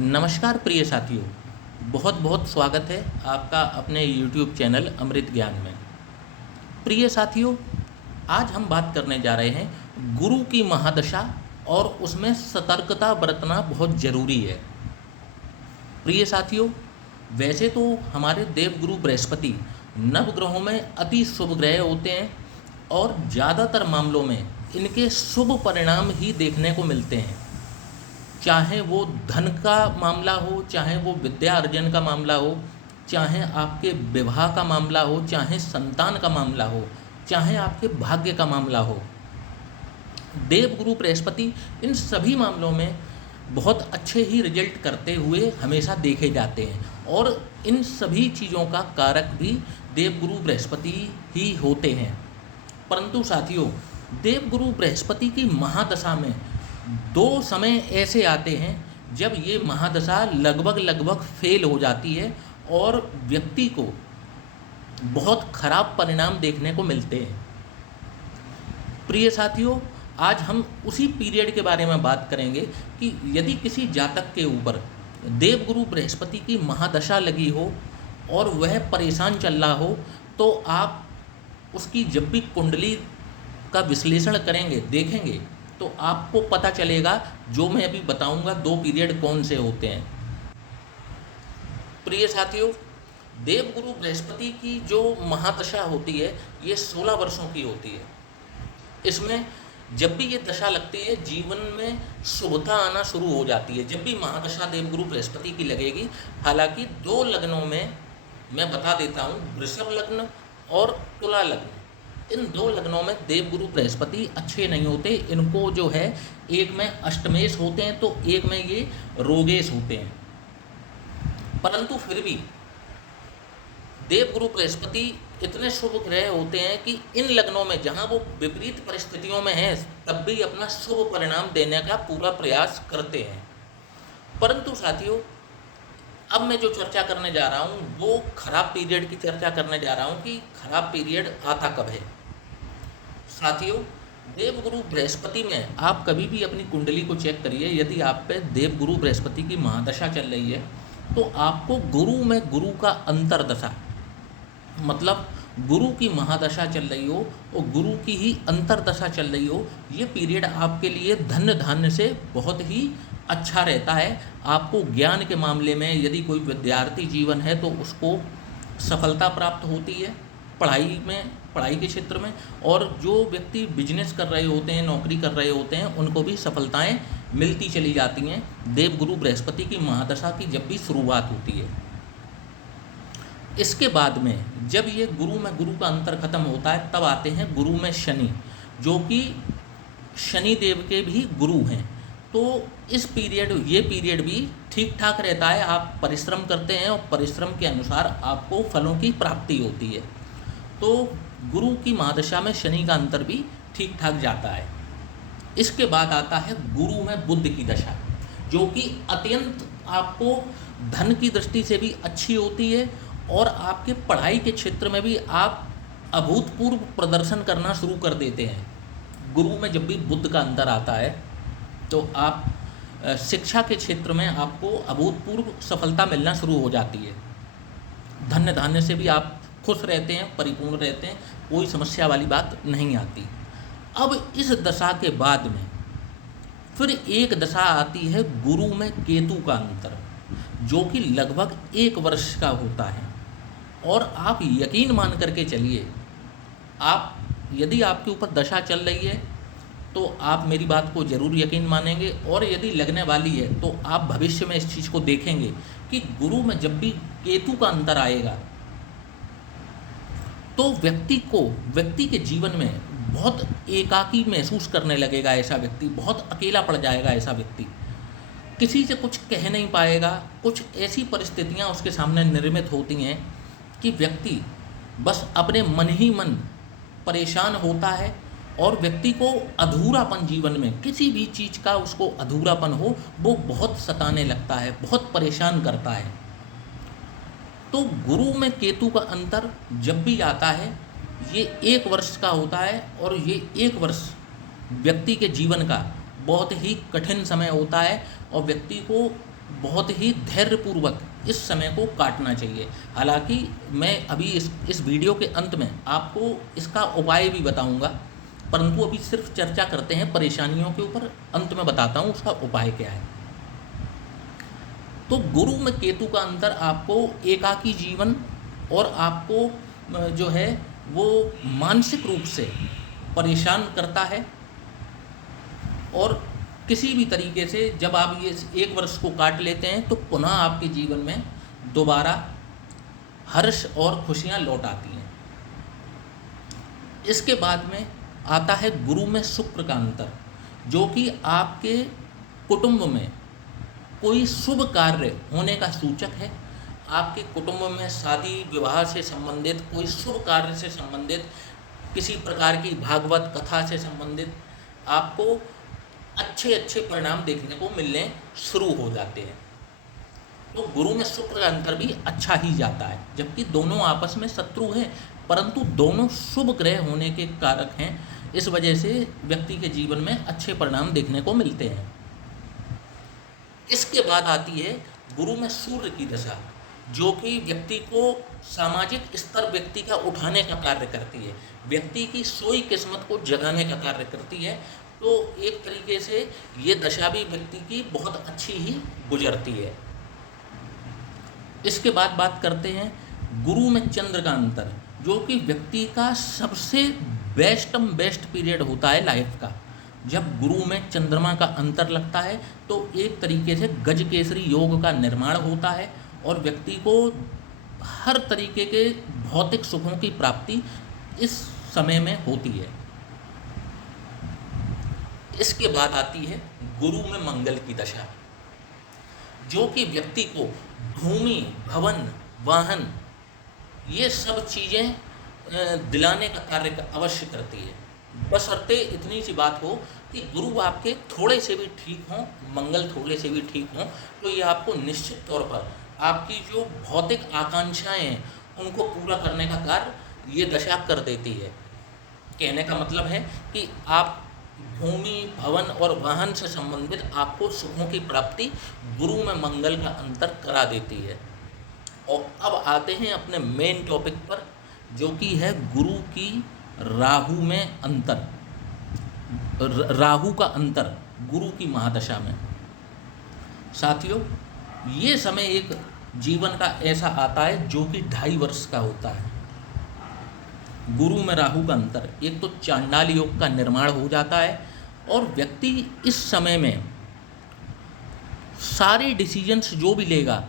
नमस्कार प्रिय साथियों, बहुत बहुत स्वागत है आपका अपने YouTube चैनल अमृत ज्ञान में। प्रिय साथियों, आज हम बात करने जा रहे हैं गुरु की महादशा और उसमें सतर्कता बरतना बहुत ज़रूरी है। प्रिय साथियों, वैसे तो हमारे देवगुरु बृहस्पति नवग्रहों में अति शुभ ग्रह होते हैं और ज़्यादातर मामलों में इनके शुभ परिणाम ही देखने को मिलते हैं। चाहे वो धन का मामला हो, चाहे वो विद्या अर्जन का मामला हो, चाहे आपके विवाह का मामला हो, चाहे संतान का मामला हो, चाहे आपके भाग्य का मामला हो, देवगुरु बृहस्पति इन सभी मामलों में बहुत अच्छे ही रिजल्ट करते हुए हमेशा देखे जाते हैं और इन सभी चीज़ों का कारक भी देवगुरु बृहस्पति ही होते हैं। परंतु साथियों, देवगुरु बृहस्पति की महादशा में दो समय ऐसे आते हैं जब ये महादशा लगभग फेल हो जाती है और व्यक्ति को बहुत खराब परिणाम देखने को मिलते हैं। प्रिय साथियों, आज हम उसी पीरियड के बारे में बात करेंगे कि यदि किसी जातक के ऊपर देवगुरु बृहस्पति की महादशा लगी हो और वह परेशान चल रहा हो, तो आप उसकी जब भी कुंडली का विश्लेषण करेंगे, देखेंगे, तो आपको पता चलेगा जो मैं अभी बताऊंगा दो पीरियड कौन से होते हैं। प्रिय साथियों, देवगुरु बृहस्पति की जो महादशा होती है ये 16 वर्षों की होती है। इसमें जब भी ये दशा लगती है जीवन में शुभता आना शुरू हो जाती है। जब भी महादशा देवगुरु बृहस्पति की लगेगी, हालांकि दो लग्नों में मैं बता देता हूँ, वृषभ लग्न और तुला लग्न, इन दो लग्नों में देवगुरु बृहस्पति अच्छे नहीं होते। इनको जो है एक में अष्टमेश होते हैं तो एक में ये रोगेश होते हैं। परंतु फिर भी देवगुरु बृहस्पति इतने शुभ ग्रह होते हैं कि इन लग्नों में जहाँ वो विपरीत परिस्थितियों में हैं तब भी अपना शुभ परिणाम देने का पूरा प्रयास करते हैं। परंतु साथियों, अब मैं जो चर्चा करने जा रहा हूँ वो खराब पीरियड की चर्चा करने जा रहा हूँ कि खराब पीरियड आता कब है। साथियों, देवगुरु बृहस्पति में आप कभी भी अपनी कुंडली को चेक करिए। यदि आप पे देवगुरु बृहस्पति की महादशा चल रही है तो आपको गुरु में गुरु का अंतरदशा, मतलब गुरु की महादशा चल रही हो और गुरु की ही अंतरदशा चल रही हो, ये पीरियड आपके लिए धन धान्य से बहुत ही अच्छा रहता है। आपको ज्ञान के मामले में यदि कोई विद्यार्थी जीवन है तो उसको सफलता प्राप्त होती है पढ़ाई के क्षेत्र में, और जो व्यक्ति बिजनेस कर रहे होते हैं, नौकरी कर रहे होते हैं, उनको भी सफलताएं मिलती चली जाती हैं देवगुरु बृहस्पति की महादशा की जब भी शुरुआत होती है। इसके बाद में जब ये गुरु में गुरु का अंतर खत्म होता है तब आते हैं गुरु में शनि, जो कि शनि देव के भी गुरु हैं। तो ये पीरियड भी ठीक ठाक रहता है। आप परिश्रम करते हैं और परिश्रम के अनुसार आपको फलों की प्राप्ति होती है। तो गुरु की महादशा में शनि का अंतर भी ठीक ठाक जाता है। इसके बाद आता है गुरु में बुध की दशा, जो कि अत्यंत आपको धन की दृष्टि से भी अच्छी होती है और आपके पढ़ाई के क्षेत्र में भी आप अभूतपूर्व प्रदर्शन करना शुरू कर देते हैं। गुरु में जब भी बुध का अंतर आता है तो आप शिक्षा के क्षेत्र में आपको अभूतपूर्व सफलता मिलना शुरू हो जाती है। धन्य धान्य से भी आप खुश रहते हैं, परिपूर्ण रहते हैं, कोई समस्या वाली बात नहीं आती। अब इस दशा के बाद में फिर एक दशा आती है गुरु में केतु का अंतर, जो कि लगभग 1 वर्ष का होता है। और आप यकीन मान करके चलिए, आप यदि आपके ऊपर दशा चल रही है तो आप मेरी बात को ज़रूर यकीन मानेंगे, और यदि लगने वाली है तो आप भविष्य में इस चीज़ को देखेंगे कि गुरु में जब भी केतु का अंतर आएगा तो व्यक्ति के जीवन में बहुत एकाकी महसूस करने लगेगा। ऐसा व्यक्ति बहुत अकेला पड़ जाएगा। ऐसा व्यक्ति किसी से कुछ कह नहीं पाएगा। कुछ ऐसी परिस्थितियां उसके सामने निर्मित होती हैं कि व्यक्ति बस अपने मन ही मन परेशान होता है और व्यक्ति को अधूरापन, जीवन में किसी भी चीज़ का उसको अधूरापन हो वो बहुत सताने लगता है, बहुत परेशान करता है। तो गुरु में केतु का अंतर जब भी आता है ये 1 वर्ष का होता है, और ये 1 वर्ष व्यक्ति के जीवन का बहुत ही कठिन समय होता है और व्यक्ति को बहुत ही धैर्यपूर्वक इस समय को काटना चाहिए। हालांकि मैं अभी इस वीडियो के अंत में आपको इसका उपाय भी बताऊंगा, परंतु अभी सिर्फ चर्चा करते हैं परेशानियों के ऊपर, अंत में बताता हूँ उसका उपाय क्या है। तो गुरु में केतु का अंतर आपको एकाकी जीवन और आपको जो है वो मानसिक रूप से परेशान करता है, और किसी भी तरीके से जब आप ये 1 वर्ष को काट लेते हैं तो पुनः आपके जीवन में दोबारा हर्ष और खुशियाँ लौट आती हैं। इसके बाद में आता है गुरु में शुक्र का अंतर, जो कि आपके कुटुंब में कोई शुभ कार्य होने का सूचक है। आपके कुटुंब में शादी विवाह से संबंधित, कोई शुभ कार्य से संबंधित, किसी प्रकार की भागवत कथा से संबंधित आपको अच्छे अच्छे परिणाम देखने को मिलने शुरू हो जाते हैं। तो गुरु में शुक्र का अंतर भी अच्छा ही जाता है, जबकि दोनों आपस में शत्रु हैं, परंतु दोनों शुभ ग्रह होने के कारक हैं। इस वजह से व्यक्ति के जीवन में अच्छे परिणाम देखने को मिलते हैं। इसके बाद आती है गुरु में सूर्य की दशा, जो कि व्यक्ति को सामाजिक स्तर व्यक्ति का उठाने का कार्य करती है, व्यक्ति की सोई किस्मत को जगाने का कार्य करती है। तो एक तरीके से ये दशा भी व्यक्ति की बहुत अच्छी ही गुजरती है। इसके बाद बात करते हैं गुरु में चंद्र का अंतर, जो कि व्यक्ति का सबसे बेस्ट पीरियड होता है लाइफ का। जब गुरु में चंद्रमा का अंतर लगता है तो एक तरीके से गज केसरी योग का निर्माण होता है, और व्यक्ति को हर तरीके के भौतिक सुखों की प्राप्ति इस समय में होती है। इसके बाद आती है गुरु में मंगल की दशा, जो कि व्यक्ति को भूमि, भवन, वाहन, ये सब चीज़ें दिलाने का कार्य अवश्य करती है, बशर्ते इतनी सी बात हो कि गुरु आपके थोड़े से भी ठीक हों, मंगल थोड़े से भी ठीक हों, तो ये आपको निश्चित तौर पर आपकी जो भौतिक आकांक्षाएं हैं उनको पूरा करने का कार्य ये दशा कर देती है। कहने का मतलब है कि आप भूमि, भवन और वाहन से संबंधित आपको सुखों की प्राप्ति गुरु में मंगल का अंतर करा देती है। और अब आते हैं अपने मेन टॉपिक पर, जो कि है गुरु की राहु में अंतर, राहु का अंतर गुरु की महादशा में। साथियों, ये समय एक जीवन का ऐसा आता है जो कि 2.5 वर्ष का होता है। गुरु में राहु का अंतर, एक तो चांडाल योग का निर्माण हो जाता है, और व्यक्ति इस समय में सारे डिसीजंस जो भी लेगा,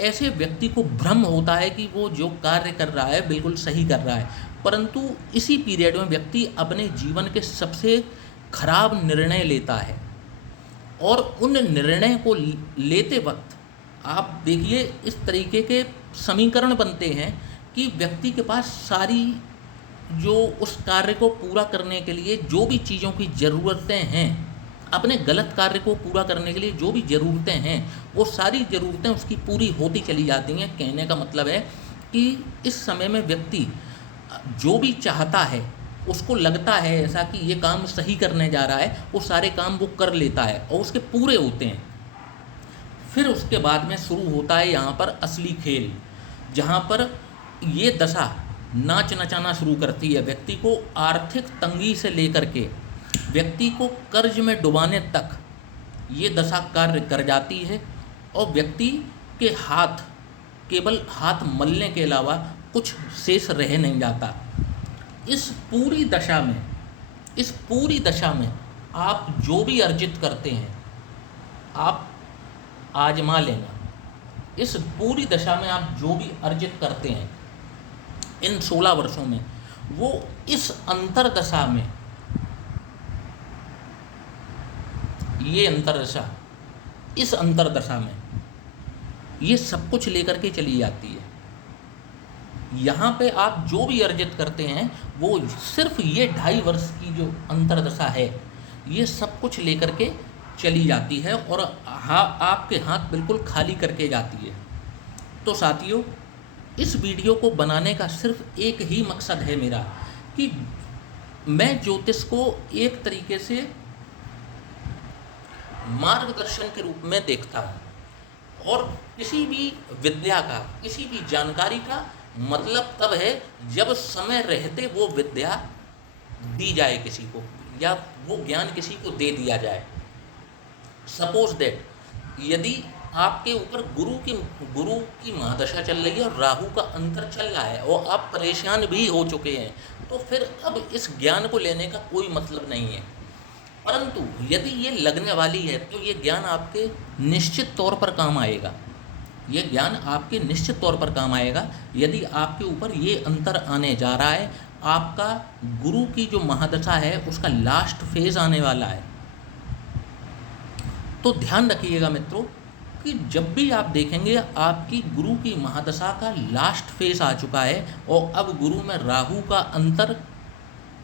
ऐसे व्यक्ति को भ्रम होता है कि वो जो कार्य कर रहा है बिल्कुल सही कर रहा है, परंतु इसी पीरियड में व्यक्ति अपने जीवन के सबसे खराब निर्णय लेता है। और उन निर्णय को लेते वक्त आप देखिए इस तरीके के समीकरण बनते हैं कि व्यक्ति के पास सारी जो उस कार्य को पूरा करने के लिए जो भी चीज़ों की ज़रूरतें हैं, अपने गलत कार्य को पूरा करने के लिए जो भी ज़रूरतें हैं, वो सारी ज़रूरतें उसकी पूरी होती चली जाती हैं। कहने का मतलब है कि इस समय में व्यक्ति जो भी चाहता है, उसको लगता है ऐसा कि ये काम सही करने जा रहा है, वो सारे काम वो कर लेता है और उसके पूरे होते हैं। फिर उसके बाद में शुरू होता है यहाँ पर असली खेल, जहाँ पर ये दशा नाच नचाना शुरू करती है। व्यक्ति को आर्थिक तंगी से लेकर के व्यक्ति को कर्ज में डुबाने तक ये दशा कार्य कर जाती है, और व्यक्ति के हाथ केवल हाथ मलने के अलावा कुछ शेष रह नहीं जाता। इस पूरी दशा में आप जो भी अर्जित करते हैं आप आजमा लेना। इस पूरी दशा में आप जो भी अर्जित करते हैं इन 16 वर्षों में, वो इस अंतरदशा में, ये अंतरदशा, इस अंतरदशा में ये सब कुछ लेकर के चली जाती है। यहाँ पे आप जो भी अर्जित करते हैं वो सिर्फ ये 2.5 वर्ष की जो अंतरदशा है, ये सब कुछ लेकर के चली जाती है, और आपके हाथ बिल्कुल खाली करके जाती है। तो साथियों, इस वीडियो को बनाने का सिर्फ एक ही मकसद है मेरा, कि मैं ज्योतिष को एक तरीके से मार्गदर्शन के रूप में देखता हूँ। और किसी भी विद्या का, किसी भी जानकारी का मतलब तब है जब समय रहते वो विद्या दी जाए किसी को, या वो ज्ञान किसी को दे दिया जाए। सपोज दैट यदि आपके ऊपर गुरु की महादशा चल रही है और राहु का अंतर चल रहा है और आप परेशान भी हो चुके हैं, तो फिर अब इस ज्ञान को लेने का कोई मतलब नहीं है। परंतु यदि ये लगने वाली है तो ये ज्ञान आपके निश्चित तौर पर काम आएगा। ये ज्ञान आपके निश्चित तौर पर काम आएगा यदि आपके ऊपर ये अंतर आने जा रहा है। आपका गुरु की जो महादशा है उसका लास्ट फेज आने वाला है। तो ध्यान रखिएगा मित्रों कि जब भी आप देखेंगे आपकी गुरु की महादशा का लास्ट फेज आ चुका है और अब गुरु में राहु का अंतर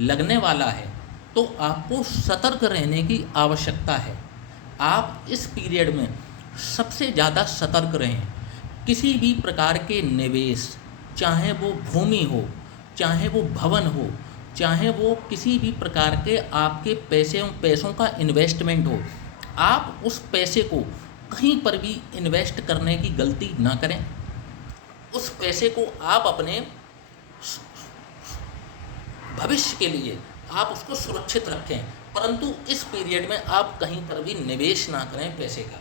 लगने वाला है, तो आपको सतर्क रहने की आवश्यकता है। आप इस पीरियड में सबसे ज़्यादा सतर्क रहें। किसी भी प्रकार के निवेश, चाहे वो भूमि हो, चाहे वो भवन हो, चाहे वो किसी भी प्रकार के आपके पैसों का इन्वेस्टमेंट हो, आप उस पैसे को कहीं पर भी इन्वेस्ट करने की गलती ना करें। उस पैसे को आप अपने भविष्य के लिए आप उसको सुरक्षित रखें, परंतु इस पीरियड में आप कहीं पर भी निवेश ना करें पैसे का।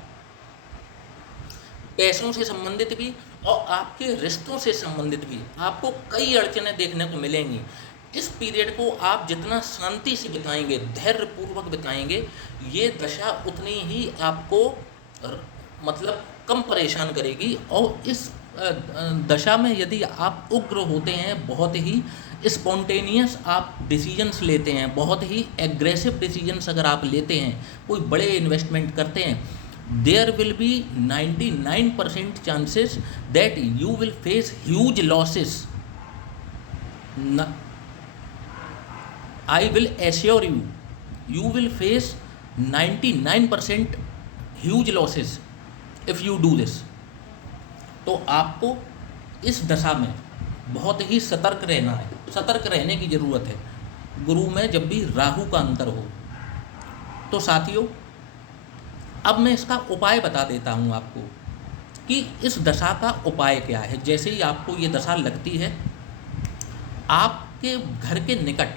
पैसों से संबंधित भी और आपके रिश्तों से संबंधित भी आपको कई अड़चनें देखने को मिलेंगी। इस पीरियड को आप जितना शांति से बिताएंगे, धैर्यपूर्वक बिताएंगे, ये दशा उतनी ही आपको मतलब कम परेशान करेगी। और इस दशा में यदि आप उग्र होते हैं, बहुत ही स्पॉन्टेनियस आप डिसीजंस लेते हैं, बहुत ही एग्रेसिव डिसीजंस अगर आप लेते हैं, कोई बड़े इन्वेस्टमेंट करते हैं, there will be 99% chances that you will face huge losses. I will assure you, you will face 99% huge losses if you do this. तो आपको इस दशा में बहुत ही सतर्क रहना है, सतर्क रहने की ज़रूरत है गुरु में जब भी राहु का अंतर हो। तो साथियों, अब मैं इसका उपाय बता देता हूँ आपको कि इस दशा का उपाय क्या है। जैसे ही आपको ये दशा लगती है, आपके घर के निकट,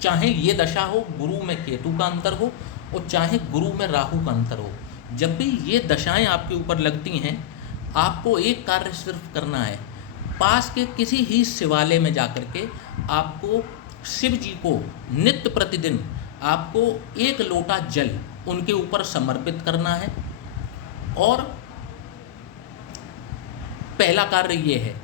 चाहे ये दशा हो गुरु में केतु का अंतर हो और चाहे गुरु में राहु का अंतर हो, जब भी ये दशाएं आपके ऊपर लगती हैं, आपको एक कार्य सिर्फ करना है। पास के किसी ही शिवालय में जाकर के आपको शिव जी को नित्य प्रतिदिन आपको 1 लोटा जल उनके ऊपर समर्पित करना है। और पहला कार्य ये है।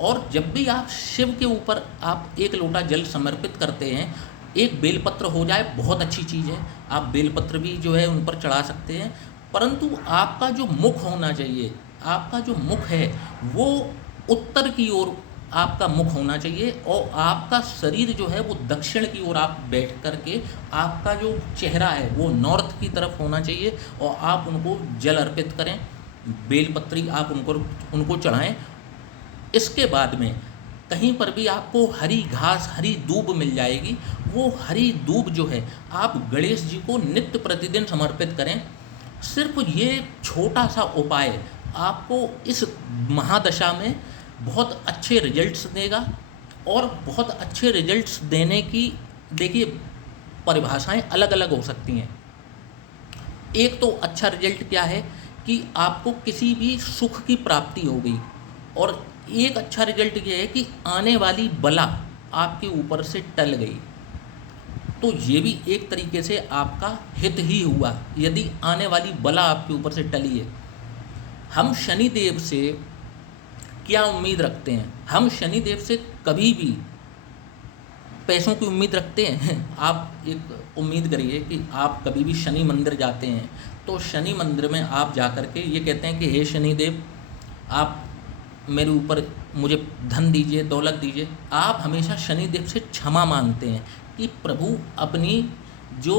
और जब भी आप शिव के ऊपर आप 1 लोटा जल समर्पित करते हैं, एक बेलपत्र हो जाए बहुत अच्छी चीज़ है, आप बेलपत्र भी जो है उन पर चढ़ा सकते हैं, परंतु आपका जो मुख होना चाहिए, आपका जो मुख है वो उत्तर की ओर आपका मुख होना चाहिए और आपका शरीर जो है वो दक्षिण की ओर आप बैठ करके आपका जो चेहरा है वो नॉर्थ की तरफ होना चाहिए और आप उनको जल अर्पित करें, बेलपत्री आप उनको चढ़ाएं। इसके बाद में कहीं पर भी आपको हरी घास, हरी दूब मिल जाएगी, वो हरी दूब जो है आप गणेश जी को नित्य प्रतिदिन समर्पित करें। सिर्फ ये छोटा सा उपाय आपको इस महादशा में बहुत अच्छे रिजल्ट्स देगा। और बहुत अच्छे रिजल्ट्स देने की देखिए परिभाषाएं अलग अलग हो सकती हैं। एक तो अच्छा रिजल्ट क्या है कि आपको किसी भी सुख की प्राप्ति हो गई, और एक अच्छा रिजल्ट ये है कि आने वाली बला आपके ऊपर से टल गई। तो ये भी एक तरीके से आपका हित ही हुआ यदि आने वाली बला आपके ऊपर से टली है। हम शनिदेव से क्या उम्मीद रखते हैं? हम शनिदेव से कभी भी पैसों की उम्मीद रखते हैं? आप एक उम्मीद करिए कि आप कभी भी शनि मंदिर जाते हैं तो शनि मंदिर में आप जा कर के ये कहते हैं कि हे शनिदेव, आप मेरे ऊपर मुझे धन दीजिए, दौलत दीजिए। आप हमेशा शनिदेव से क्षमा मांगते हैं कि प्रभु अपनी जो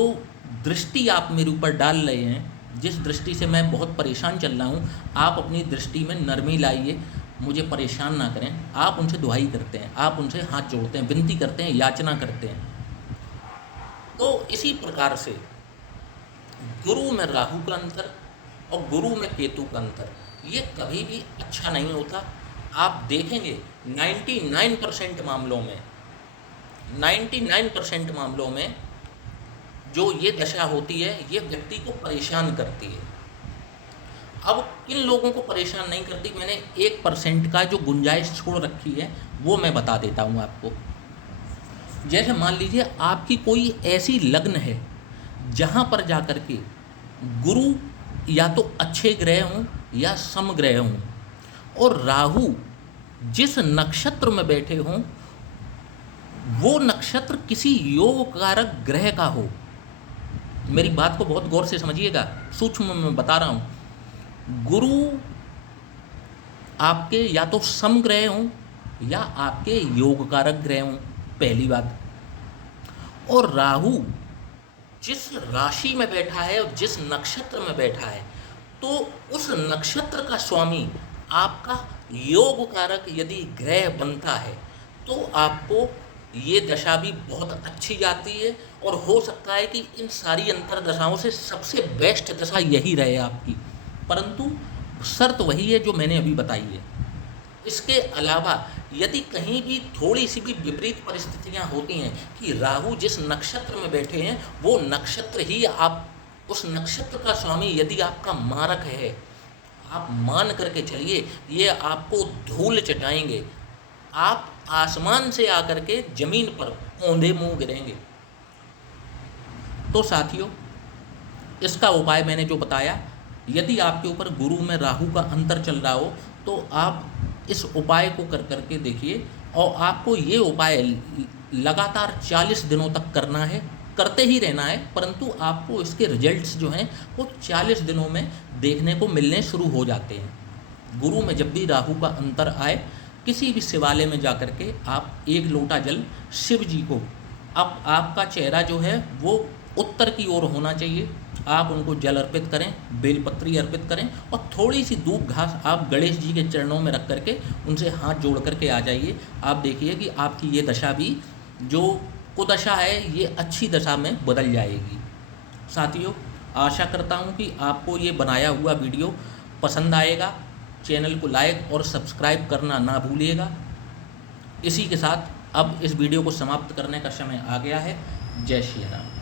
दृष्टि आप मेरे ऊपर डाल रहे हैं, जिस दृष्टि से मैं बहुत परेशान चल रहा हूँ, आप अपनी दृष्टि में नरमी लाइए, मुझे परेशान ना करें। आप उनसे दुहाई करते हैं, आप उनसे हाथ जोड़ते हैं, विनती करते हैं, याचना करते हैं। तो इसी प्रकार से गुरु में राहु का अंतर और गुरु में केतु का अंतर, ये कभी भी अच्छा नहीं होता। आप देखेंगे 99% मामलों में 99% मामलों में जो ये दशा होती है ये व्यक्ति को परेशान करती है। अब किन लोगों को परेशान नहीं करती, मैंने 1% का जो गुंजाइश छोड़ रखी है वो मैं बता देता हूँ आपको। जैसे मान लीजिए आपकी कोई ऐसी लग्न है जहाँ पर जाकर के गुरु या तो अच्छे ग्रह हों या समग्रह हों, और राहु जिस नक्षत्र में बैठे हों वो नक्षत्र किसी योग कारक ग्रह का हो। मेरी बात को बहुत गौर से समझिएगा, सूक्ष्म में बता रहा हूँ। गुरु आपके या तो समग्रह हों या आपके योग कारक ग्रह हों, पहली बात। और राहु जिस राशि में बैठा है और जिस नक्षत्र में बैठा है, तो उस नक्षत्र का स्वामी आपका योग कारक यदि ग्रह बनता है तो आपको ये दशा भी बहुत अच्छी जाती है। और हो सकता है कि इन सारी अंतर दशाओं से सबसे बेस्ट दशा यही रहे आपकी, परंतु शर्त वही है जो मैंने अभी बताई है। इसके अलावा यदि कहीं भी थोड़ी सी भी विपरीत परिस्थितियां होती हैं कि राहु जिस नक्षत्र में बैठे हैं वो नक्षत्र ही आप, उस नक्षत्र का स्वामी यदि आपका मारक है, आप मान करके चलिए ये आपको धूल चटाएंगे, आप आसमान से आकर के जमीन पर औंधे मुंह गिरेंगे। तो साथियों, इसका उपाय मैंने जो बताया, यदि आपके ऊपर गुरु में राहु का अंतर चल रहा हो तो आप इस उपाय को कर करके देखिए, और आपको ये उपाय लगातार 40 दिनों तक करना है, करते ही रहना है, परंतु आपको इसके रिजल्ट्स जो हैं वो 40 दिनों में देखने को मिलने शुरू हो जाते हैं। गुरु में जब भी राहु का अंतर आए, किसी भी शिवालय में जाकर के आप 1 लोटा जल शिव जी को, अब आपका चेहरा जो है वो उत्तर की ओर होना चाहिए, आप उनको जल अर्पित करें, बेलपत्री अर्पित करें, और थोड़ी सी दूब घास आप गणेश जी के चरणों में रख करके उनसे हाथ जोड़ करके आ जाइए। आप देखिए कि आपकी ये दशा भी जो कुदशा है ये अच्छी दशा में बदल जाएगी। साथियों, आशा करता हूँ कि आपको ये बनाया हुआ वीडियो पसंद आएगा। चैनल को लाइक और सब्सक्राइब करना ना भूलिएगा। इसी के साथ अब इस वीडियो को समाप्त करने का समय आ गया है। जय श्री राम।